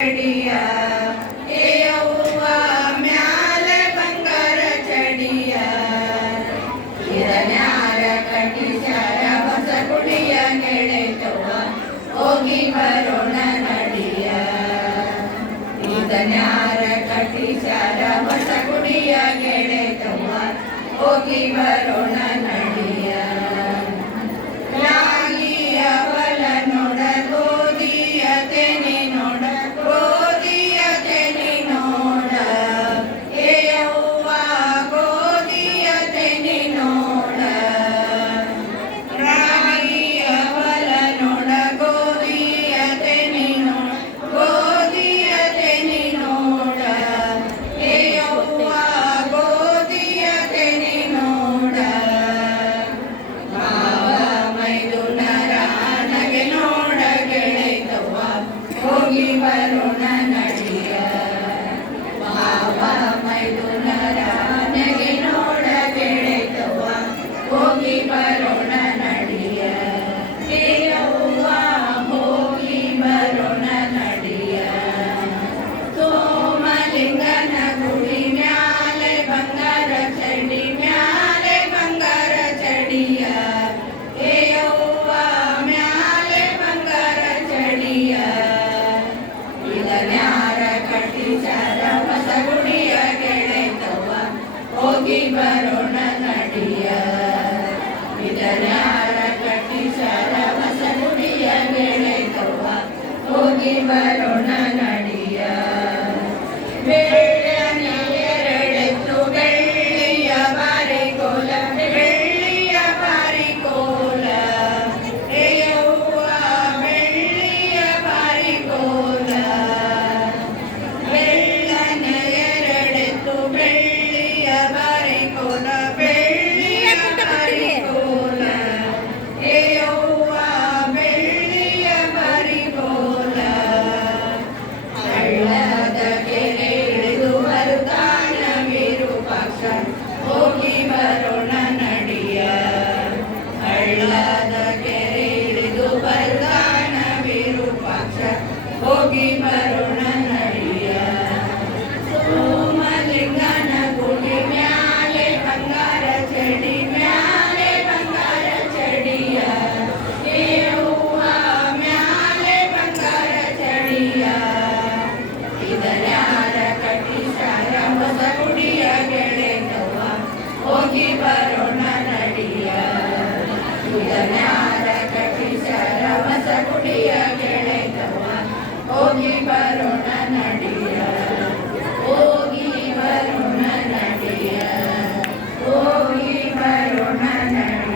ಚಡಿಯ ಏಯವ್ವ ಮ್ಯಾಲೆ ಬಂಗಾರ ಚಡಿಯ ಇದನ್ಯಾರ ಕಟ್ಟಿಸ್ಯಾರ ಹೊಸ ಗುಡಿಯ ಗೆಳೆತವ್ವ ಹೋಗಿ ಬರೋಣ ನಡಿಯ ಇದನ್ಯಾರ ಕಟ್ಟಿಸ್ಯಾರ ಹೊಸ ಗುಡಿಯ ಗೆಳೆತವ್ವ ಹೋಗಿ ಬರೋಣ ನಡಿಯ ಹೋಗಿ ಬರೋಣ ನಡಿಯ ಬಾಬಾ ಮೈದುನರ ನಗೆ ನೋಡ ಗೆಳೆತವ್ವ ಹೋಗಿ ಬರೋಣ ನಡಿಯ ಏಯವ್ವ ಹೋಗಿ ಬರೋಣ ನಡಿಯ ಸೋಮಲಿಂಗನ ಗುಡಿ ಮ್ಯಾಲೆ ಬಂಗಾರ ಚಡಿ ಮ್ಯಾಲೆ ಬಂಗಾರ ಚಡಿಯ ಏಯವ್ವ ಮ್ಯಾಲೆ ಬಂಗಾರ ಚಡಿಯ ಇದನ್ಯಾರ ಕಟ್ಟಿಸ್ಯಾರ ಹೊಸ ಗುಡಿಯ ಗೆಳೆತವ್ವ ಹೋಗಿ ಬರೋಣ ನಡಿಯ ಇದನ್ಯಾರ ಕಟ್ಟಿಸ್ಯಾರ ಹೊಸ ಗುಡಿಯ ಗೆಳೆತವ್ವ ಹೋಗಿ ಬರೋಣ ನಡಿಯ ಬೆಳ್ಳಿಯ ಎರಡೆತ್ತು ಬೆಳ್ಳಿಯ ಬಾರಿಕೋಲ ಬೆಳ್ಳಿಯ ಬಾರಿಕೋಲ ಏಯವ್ವ ಬೆಳ್ಳಿಯ ಬಾರಿಕೋಲ ಬೆಳ್ಳಿಯ ಬಾರಿಕೋಲ ಬೆಳ್ಳಿಯ ಬಾರಿಕೋಲ ಏಯವ್ವ ಬೆಳ್ಳಿಯ ಬಾರಿಕೋಲ ಹಳ್ಳದ ಕೆರೆ ಇಳಿದು ಬರುತ್ತಾನ ವಿರೂಪಾಕ್ಷ ಹೋಗಿ ಬರೋಣ ನಡಿಯ ಹಳ್ಳದ ಕೆರೆ ಇಳಿದು ಬರುತ್ತಾನ ವಿರೂಪಾಕ್ಷ ಹೋಗಿ ಬರೋಣ ನಡಿಯ ಸೋಮಲಿಂಗನ ಗುಡಿ ಮ್ಯಾಲೆ ಬಂಗಾರ ಚಡಿ ಮ್ಯಾಲೆ ಬಂಗಾರ ಚಡಿಯ ಏಯವ್ವ ಮ್ಯಾಲೆ ಬಂಗಾರ ಚಡಿಯ ಇದನ್ಯಾರ ಕಟ್ಟಿಸ್ಯಾರ ಹೊಸ ಗುಡಿಯ ಗೆಳೆತವ್ವ ಹೋಗಿ ಬರೋಣ ನಡಿಯ ಇದನ್ಯಾರ ಕಟ್ಟಿಸ್ಯಾರ ಹೊಸ ಗುಡಿಯ ಗೆಳೆತವ್ವ ಹೋಗಿ ಬರೋಣ ನಡಿಯ ಹೋಗಿ ಬರೋಣ ನಡಿಯ ಹೋಗಿ ಬರೋಣ ನಡಿಯ